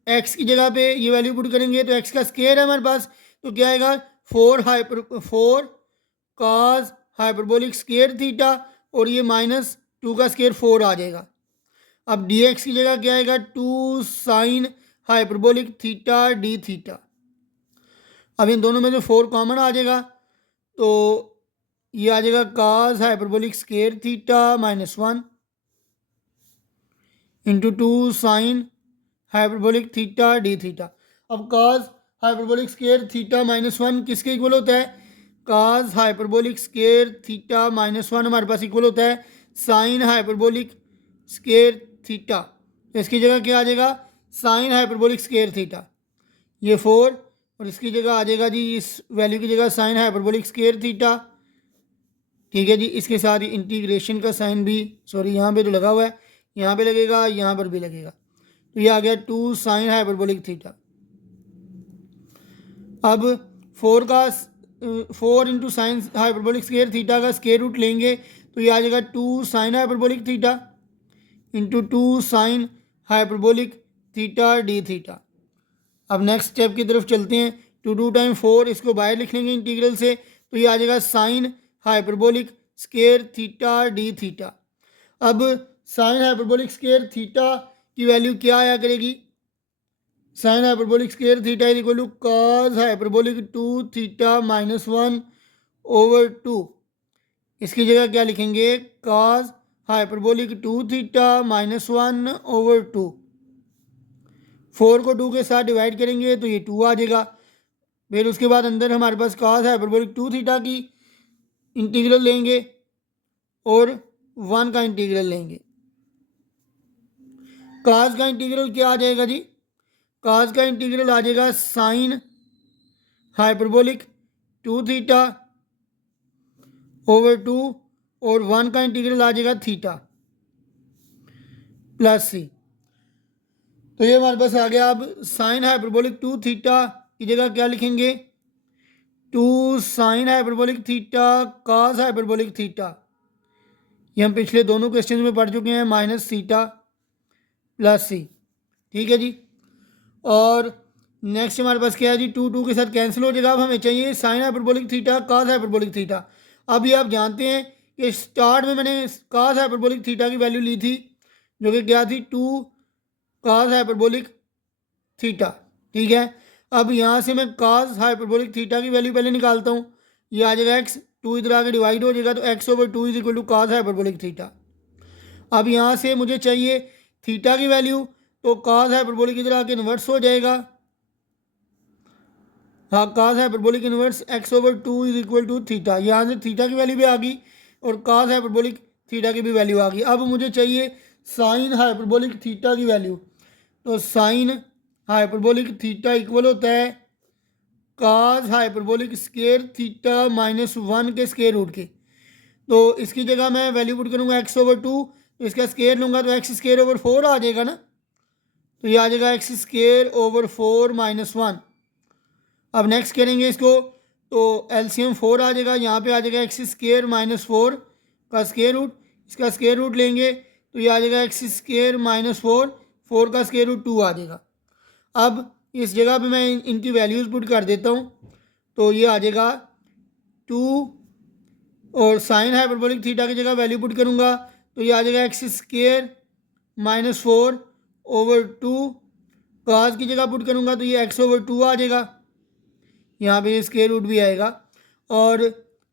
एक्स की जगह पे ये वैल्यू पुट करेंगे तो एक्स का स्केयर है हमारे पास, तो क्या आएगा 4 cos हाइपरबोलिक स्केयर थीटा और ये माइनस 2 का स्केयर 4 आ जाएगा। अब डी एक्स की जगह क्या आएगा 2 sine hyperbolic theta d theta. अब इन दोनों में जो 4 कॉमन आ जाएगा तो ये आ जाएगा cos hyperbolic square theta minus 1 into 2 sine hyperbolic theta d theta. अब cos hyperbolic square theta minus 1 किसके इक्वल होता है, cos hyperbolic square theta minus 1 हमारे पास इक्वल होता है साइन हाइपरबोलिक स्केयर थीटा। तो इसकी जगह क्या आ जाएगा, साइन हाइपरबोलिक स्केयर थीटा, ये 4 और इसकी जगह आ जाएगा जी, इस वैल्यू की जगह साइन हाइपरबोलिक स्केयर थीटा। ठीक है जी, इसके साथ इंटीग्रेशन का साइन भी, सॉरी यहाँ पे तो लगा हुआ है, यहाँ पे लगेगा, यहाँ पर भी लगेगा, तो ये आ गया 2 साइन हाइपरबोलिक थीटा। अब 4 into sine hyperbolic square theta का स्केयर रूट लेंगे तो ये आ जाएगा 2 sine hyperbolic theta into 2 sine hyperbolic theta d theta. अब नेक्स्ट स्टेप की तरफ चलते हैं, 2 टाइम 4 इसको बाहर लिख लेंगे इंटीग्रल से तो ये आ जाएगा sine hyperbolic square theta d theta. अब साइन हाइपरबोलिक स्केयर थीटा की वैल्यू क्या आया करेगी, sine hyperbolic square theta is equal to cos hyperbolic 2 theta minus 1 over 2। इसकी जगह क्या लिखेंगे, cos hyperbolic 2 theta minus 1 over 2। 4 को 2 के साथ डिवाइड करेंगे तो ये 2 आ जाएगा। फिर उसके बाद अंदर हमारे पास कॉस हाइपरबोलिक 2 थीटा की इंटीग्रल लेंगे और 1 का इंटीग्रल लेंगे। कॉस का इंटीग्रल क्या आ जाएगा जी, कॉस का इंटीग्रल आ जाएगा साइन हाइपरबोलिक 2 थीटा ओवर 2 और 1 का इंटीग्रल आ जाएगा थीटा प्लस सी। तो ये हमारे पास आ गया। अब साइन हाइपरबोलिक 2 थीटा की जगह क्या लिखेंगे, 2 sine hyperbolic theta cos hyperbolic theta, ये हम पिछले दोनों क्वेश्चन में पढ़ चुके हैं, माइनस थीटा प्लस सी। ठीक है जी, और नेक्स्ट हमारे पास क्या है जी, 2 के साथ कैंसिल हो जाएगा। अब हमें चाहिए sign hyperbolic theta cos hyperbolic theta. अब ये आप जानते हैं कि स्टार्ट में मैंने कॉस हाइपरबोलिक थीटा की वैल्यू ली थी जो कि क्या थी, 2 कॉस हाइपरबोलिक थीटा। ठीक है, अब यहाँ से मैं कॉस हाइपरबोलिक थीटा की वैल्यू पहले निकालता हूँ, ये आ जाएगा एक्स, 2 इधर आके डिवाइड हो जाएगा तो x over 2 is equal to cos hyperbolic theta. अब यहाँ से मुझे चाहिए थीटा की वैल्यू, तो कॉस हाइपरबोलिक इधर आके इन्वर्स हो जाएगा, हाँ cos hyperbolic inverse x over 2 is equal to theta. यहाँ से थीटा की वैल्यू भी आ गई और कॉस हाइपरबोलिक थीटा की भी वैल्यू आ गई। अब मुझे चाहिए साइन हाइपरबोलिक थीटा की वैल्यू, तो साइन हाइपरबोलिक थीटा इक्वल होता है cos hyperbolic square theta minus 1 के स्केयर रूट के। तो इसकी जगह मैं वैल्यू पुट करूँगा एक्स ओवर 2, तो इसका स्केयर लूँगा तो एक्स स्केयर ओवर 4 आ जाएगा ना, तो ये आ जाएगा एक्स स्केयर ओवर 4 माइनस 1। अब नेक्स्ट करेंगे इसको तो एलसीएम 4 आ जाएगा, यहाँ पे आ जाएगा एक्स स्केयर माइनस 4 का स्केयर रूट, इसका स्केयर रूट लेंगे तो ये आ जाएगा एक्स स्केयर माइनस 4 का स्केयर रूट 2 आ जाएगा। अब इस जगह पे मैं इनकी वैल्यूज़ पुट कर देता हूँ, तो ये आ जाएगा 2 और साइन हाइपरबोलिक थीटा की जगह वैल्यू पुट करूँगा तो ये आ जाएगा x square minus 4 over 2, cos की जगह पुट करूँगा तो ये एक्स ओवर 2 आ जाएगा, यहाँ पे स्केयर रूट भी आएगा, और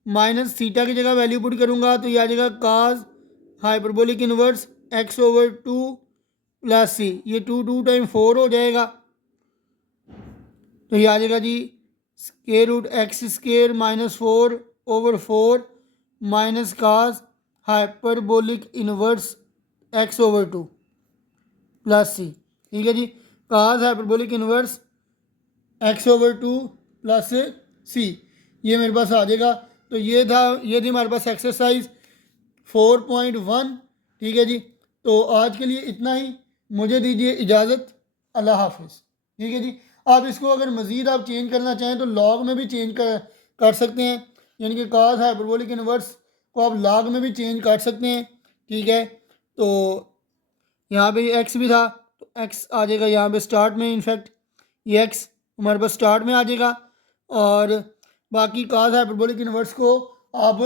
माइनस थीटा की जगह वैल्यू पुट करूँगा तो ये आ जाएगा cos hyperbolic inverse x over 2 plus c, ये 2 टाइम 4 हो जाएगा तो ये आ जाएगा जी square root x square minus 4/4 minus cos hyperbolic inverse x/2 plus c. ठीक है जी, cos hyperbolic inverse x/2 plus c, ये मेरे पास आ जाएगा। तो ये थी हमारे पास एक्सरसाइज 4.1। ठीक है जी, तो आज के लिए इतना ही, मुझे दीजिए इजाज़त, अल्लाह हाफिज़। ठीक है जी, आप इसको अगर मज़ीद आप चेंज करना चाहें तो लॉग में भी चेंज कर सकते हैं, यानी कि कास हाइपरबोलिक इनवर्स को आप लॉग में भी चेंज कर सकते हैं। ठीक है, तो यहाँ पे एक्स भी था तो एक्स आ जाएगा यहाँ पे स्टार्ट में, इनफैक्ट ये एक्स हमारे पास स्टार्ट में आ जाएगा। और बाकी कास हाइपरबोलिक इनवर्स को आप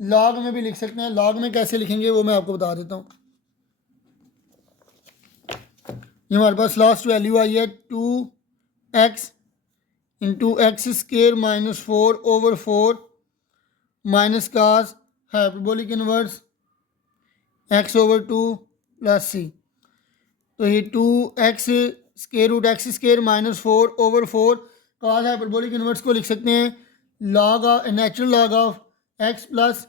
लॉग में भी लिख सकते हैं। लॉग में कैसे लिखेंगे वो मैं आपको बता देता हूँ। ये हमारे पास लास्ट वैल्यू आई है 2x into x square minus 4/4 minus cos hyperbolic inverse x/2 plus c. तो ये 2x square root x square minus 4/4 cos hyperbolic inverse को लिख सकते हैं log of natural log of x plus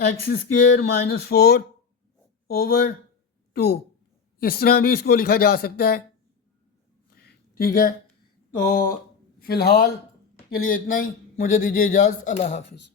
x square minus 4/2, इस तरह भी इसको लिखा जा सकता है। ठीक है, तो फ़िलहाल के लिए इतना ही, मुझे दीजिए इजाज़त, अल्लाह हाफिज़।